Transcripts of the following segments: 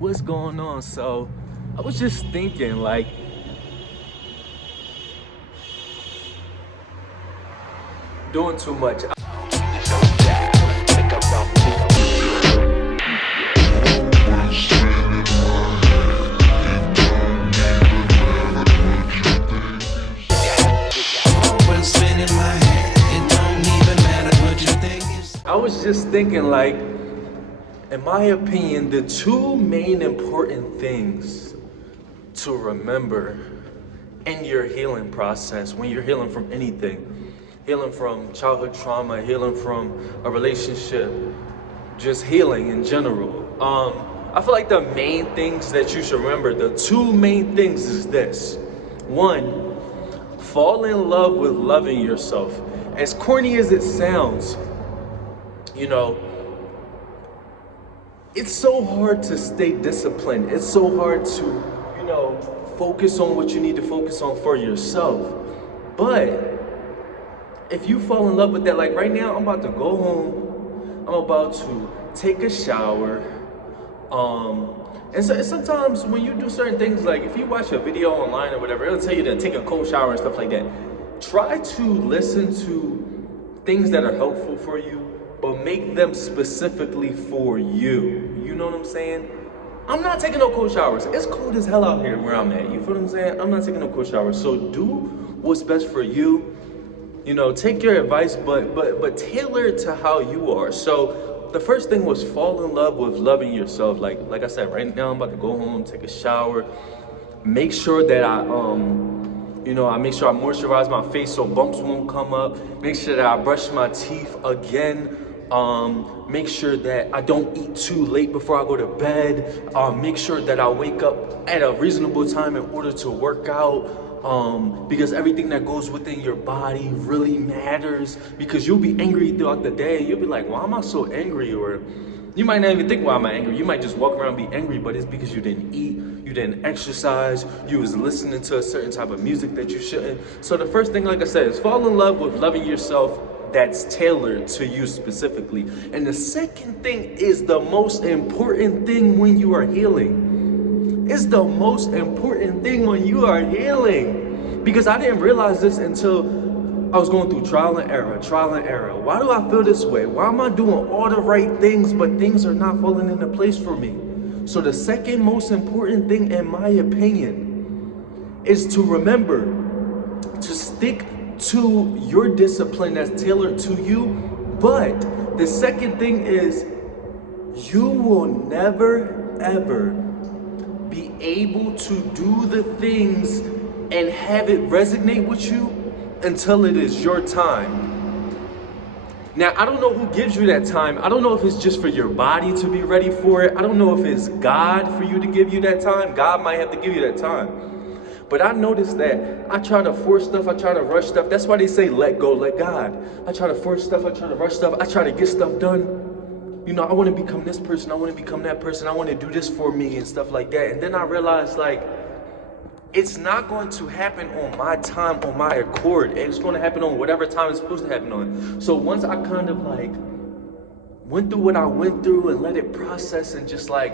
What's going on? So I was just thinking, like, doing too much. I was just thinking, like, in my opinion, the two main important things to remember in your healing process, when you're healing from anything, healing from childhood trauma, healing from a relationship, just healing in general. I feel like the main things that you should remember, the two main things is this. One, fall in love with loving yourself. As corny as it sounds, you know, it's so hard to stay disciplined. It's so hard to, focus on what you need to focus on for yourself. But if you fall in love with that, like right now, I'm about to go home. I'm about to take a shower. And so sometimes when you do certain things, like if you watch a video online or whatever, it'll tell you to take a cold shower and stuff like that. Try to listen to things that are helpful for you, but make them specifically for you. You know what I'm saying? I'm not taking no cold showers. It's cold as hell out here where I'm at. You feel what I'm saying? I'm not taking no cold showers. So do what's best for you. Take your advice, but tailor it to how you are. So the first thing was fall in love with loving yourself. Like I said, right now I'm about to go home, take a shower, make sure that I make sure I moisturize my face so bumps won't come up. Make sure that I brush my teeth again. Make sure that I don't eat too late before I go to bed. Make sure that I wake up at a reasonable time in order to work out. Because everything that goes within your body really matters, because you'll be angry throughout the day. You'll be like, why am I so angry? Or you might not even think, why am I angry? You might just walk around and be angry, but it's because you didn't eat, you didn't exercise, you was listening to a certain type of music that you shouldn't. So the first thing, like I said, is fall in love with loving yourself that's tailored to you specifically. And the second thing is the most important thing when you are healing. It's the most important thing when you are healing. Because I didn't realize this until I was going through trial and error. Why do I feel this way? Why am I doing all the right things, but things are not falling into place for me? So the second most important thing, in my opinion, is to remember to stick to your discipline that's tailored to you. But the second thing is, you will never, ever be able to do the things and have it resonate with you until it is your time. Now, I don't know who gives you that time. I don't know if it's just for your body to be ready for it. I don't know if it's God for you to give you that time. God might have to give you that time. But I noticed that I try to force stuff, I try to rush stuff. That's why they say let go, let God. I try to force stuff, I try to rush stuff, I try to get stuff done. I want to become this person, I want to become that person, I want to do this for me and stuff like that. And then I realized, like, it's not going to happen on my time, on my accord. It's going to happen on whatever time it's supposed to happen on. So once I kind of like went through what I went through and let it process and just like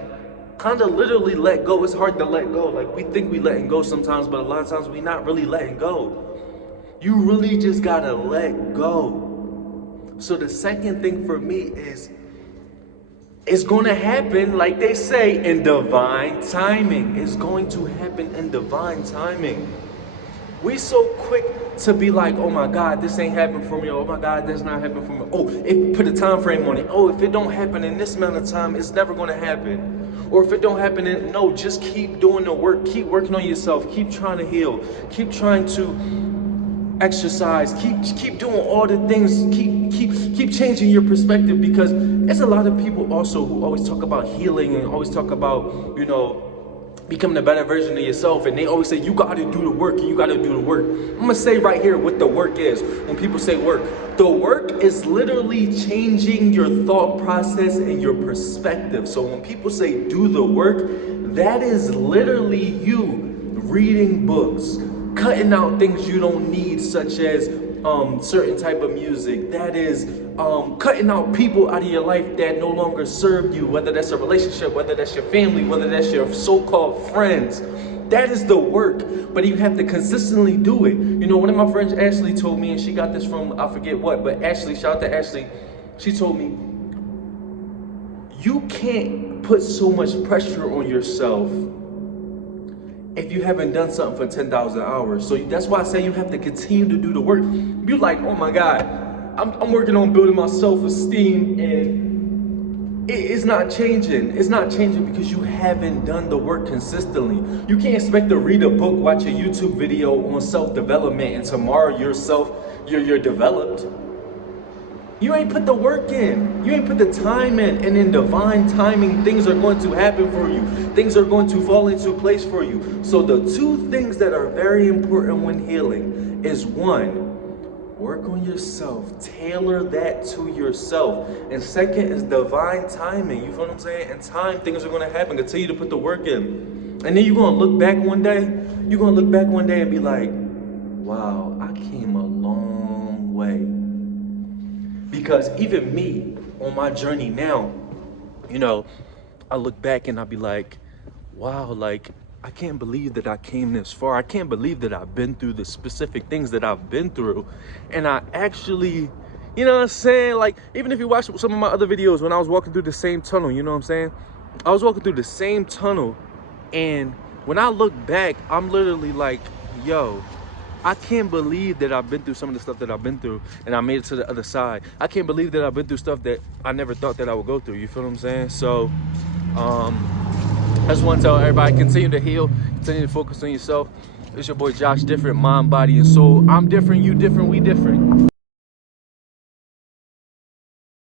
kind of literally let go. It's hard to let go. Like, we think we letting go sometimes, but a lot of times we not really letting go. You really just gotta let go. So the second thing for me is, it's gonna happen, like they say, in divine timing. It's going to happen in divine timing. We so quick to be like, oh my God, this ain't happening for me. Oh my God, that's not happening for me. Oh, put a time frame on it. Oh, if it don't happen in this amount of time, it's never gonna happen. Or if it don't happen, no, just keep doing the work. Keep working on yourself. Keep trying to heal. Keep trying to exercise. Keep doing all the things. Keep changing your perspective, because there's a lot of people also who always talk about healing and always talk about, becoming a better version of yourself, and they always say you gotta do the work and you gotta do the work. I'm gonna say right here what the work is. When people say work, the work is literally changing your thought process and your perspective. So when people say do the work, that is literally you reading books, cutting out things you don't need, such as certain type of music, that is cutting out people out of your life that no longer serve you, whether that's a relationship, whether that's your family, whether that's your so-called friends. That is the work, but you have to consistently do it. You know, one of my friends, Ashley, told me, and she got this from, I forget what, but Ashley, shout out to Ashley, she told me, you can't put so much pressure on yourself if you haven't done something for 10,000 hours. So that's why I say you have to continue to do the work. You're like, oh my God, I'm working on building my self-esteem, and it's not changing. It's not changing because you haven't done the work consistently. You can't expect to read a book, watch a YouTube video on self-development, and tomorrow you're developed. You ain't put the work in. You ain't put the time in. And in divine timing, things are going to happen for you. Things are going to fall into place for you. So the two things that are very important when healing is, one, work on yourself. Tailor that to yourself. And second is divine timing. You feel what I'm saying? In time, things are going to happen. Continue to put the work in. And then you're going to look back one day. You're going to look back one day and be like, wow, I came a long way. Because even me, on my journey now, you know, I look back and I'll be like, wow, like, I can't believe that I came this far. I can't believe that I've been through the specific things that I've been through. And I actually, you know what I'm saying? Like, even if you watch some of my other videos when I was walking through the same tunnel, you know what I'm saying? I was walking through the same tunnel, and when I look back, I'm literally like, yo, I can't believe that I've been through some of the stuff that I've been through, and I made it to the other side. I can't believe that I've been through stuff that I never thought that I would go through. You feel what I'm saying? So, I just want to tell everybody, continue to heal, continue to focus on yourself. It's your boy Josh Different, mind, body, and soul. I'm different, you different, we different.